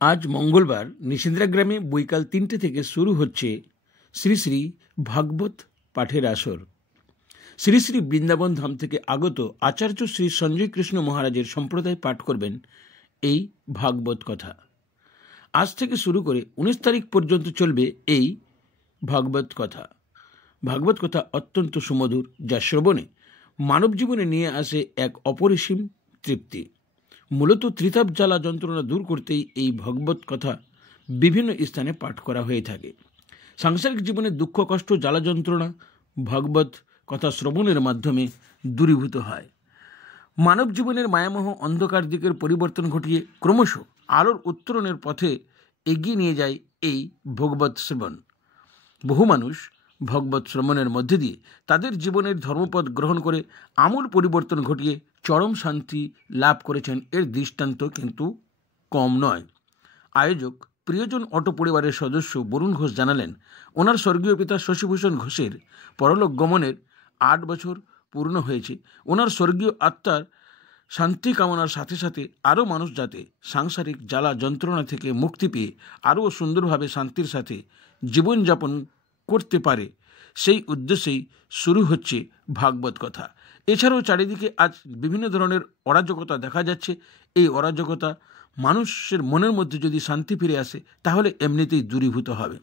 আজ মঙ্গলবার নিশিন্দ্রা গ্রামে বৈকাল ৩টে থেকে শুরু হচ্ছে শ্রী শ্রী ভাগবত পাঠের আসর। শ্রী শ্রী বৃন্দাবন ধাম থেকে আগত আচার্য শ্রী সঞ্জয় কৃষ্ণ মহারাজের সম্প্রদায় পাঠ করবেন এই ভাগবত কথা। আজ থেকে শুরু করে ১৯ তারিখ পর্যন্ত চলবে এই ভাগবত কথা। ভাগবত কথা অত্যন্ত সুমধুর, যা শ্রবণে মানব জীবনে নিয়ে আসে এক অপরিসীম তৃপ্তি। মূলত ত্রিতাপ জ্বালা যন্ত্রণা দূর করতেই এই ভগবত কথা বিভিন্ন স্থানে পাঠ করা হয়ে থাকে। সাংসারিক জীবনে দুঃখ কষ্ট জ্বালা যন্ত্রণা ভগবত কথা শ্রবণের মাধ্যমে দূরীভূত হয়। মানব জীবনের মায়ামোহ অন্ধকার দিকের পরিবর্তন ঘটিয়ে ক্রমশ আলোর উত্তরণের পথে এগিয়ে নিয়ে যায় এই ভগবত শ্রবণ। বহু মানুষ ভগবত শ্রবণের মধ্যে দিয়ে তাদের জীবনের ধর্মপথ গ্রহণ করে আমূল পরিবর্তন ঘটিয়ে চরম শান্তি লাভ করেছেন। এর দৃষ্টান্ত কিন্তু কম নয়। আয়োজক প্রিয়জন অটো পরিবারের সদস্য বরুণ ঘোষ জানালেন, ওনার স্বর্গীয় পিতা শশীভূষণ ঘোষের পরলোক গমনের ৮ বছর পূর্ণ হয়েছে। ওনার স্বর্গীয় আত্মার শান্তি কামনার সাথে সাথে আরও মানুষ যাতে সাংসারিক জ্বালা যন্ত্রণা থেকে মুক্তি পেয়ে আরও সুন্দরভাবে শান্তির সাথে জীবনযাপন করতে পারে, সেই উদ্দেশ্যেই শুরু হচ্ছে ভাগবত কথা। এছাড়াও চারিদিকে আজ বিভিন্ন ধরনের অরাজকতা দেখা যাচ্ছে। এই অরাজকতা মানুষের মনের মধ্যে যদি শান্তি ফিরে আসে তাহলে এমনিতেই দূরীভূত হবে।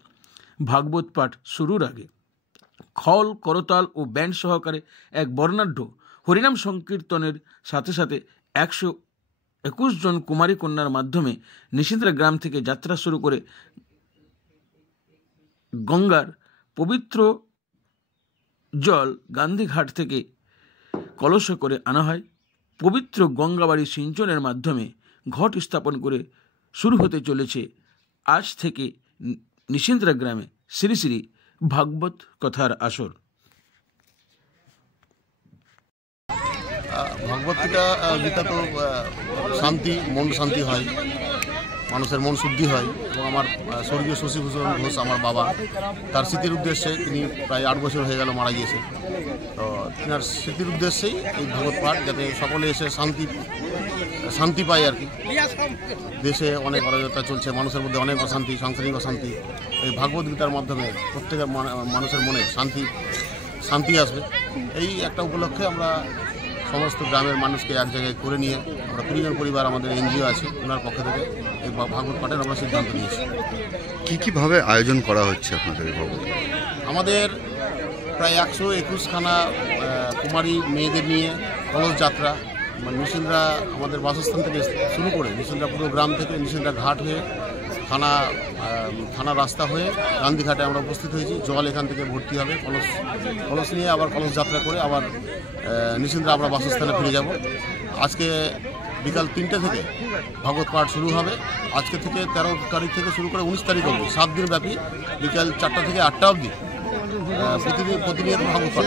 ভাগবত পাঠ শুরুর আগে খল, করতাল ও ব্যান্ড সহকারে এক বর্ণাঢ্য হরিনাম সংকীর্তনের সাথে সাথে ১২১ জন কুমারী কন্যার মাধ্যমে নিশিন্দ্রা গ্রাম থেকে যাত্রা শুরু করে গঙ্গার পবিত্র জল গান্ধীঘাট থেকে কলসে করে আনা হয়। পবিত্র গঙ্গাবাড়ি সিঞ্চনের মাধ্যমে ঘট স্থাপন করে শুরু হতে চলেছে আজ থেকে নিশিন্দ্রা গ্রামে শ্রী শ্রী ভাগবত কথার আসর। ভাগবত গীতা তো শান্তি, মন শান্তি হয়, মানুষের মন শুদ্ধি হয়। এবং আমার স্বর্গীয় শশীভূষণ ঘোষ আমার বাবা, তার স্মৃতির উদ্দেশ্যে, তিনি প্রায় ৮ বছর হয়ে গেল মারা গিয়েছে। তো তিনার স্মৃতির উদ্দেশ্যেই এই ভাগবত পাঠ, যাতে সকলে এসে শান্তি পায় আর কি। দেশে অনেক অরাজকতা চলছে, মানুষের মধ্যে অনেক অশান্তি, সাংসারিক অশান্তি। এই ভাগবত গীতার মাধ্যমে প্রত্যেকের মানুষের মনে শান্তি আসবে। এই একটা উপলক্ষে আমরা সমস্ত গ্রামের মানুষকে এক জায়গায় করে নিয়ে আমরা প্রিয়জন পরিবার, আমাদের এনজিও আছে, ওনার পক্ষ থেকে এই ভাগবত পাঠের আমরা সিদ্ধান্ত নিয়েছি। কীভাবে আয়োজন করা হচ্ছে আপনাদের ভাগবত? আমাদের প্রায় ১২১খানা কুমারী মেয়েদের নিয়ে কলস যাত্রা নিশিন্দ্রা আমাদের বাসস্থান থেকে শুরু করে নিশিন্দ্রা পুরো গ্রাম থেকে নিশিন্দ্রা ঘাট হয়ে থানা রাস্তা হয়ে গান্ধীঘাটে আমরা উপস্থিত হয়েছি। জল এখান থেকে ভর্তি হবে, কলস নিয়ে আবার কলস যাত্রা করে আবার নিশিন্দ্রা আমরা বাসস্থানে ফিরে যাব। আজকে বিকাল ৩টে থেকে ভাগবত পাঠ শুরু হবে। আজকে থেকে ১৩ তারিখ থেকে শুরু করে ১৯ তারিখ অবধি ৭ দিন ব্যাপী বিকাল ৪টা থেকে ৮টা অবধি প্রতিনিয়ত ভাগবত পাঠ।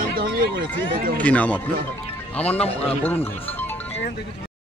কি নাম আপনার? আমার নাম বরুণ ঘোষ।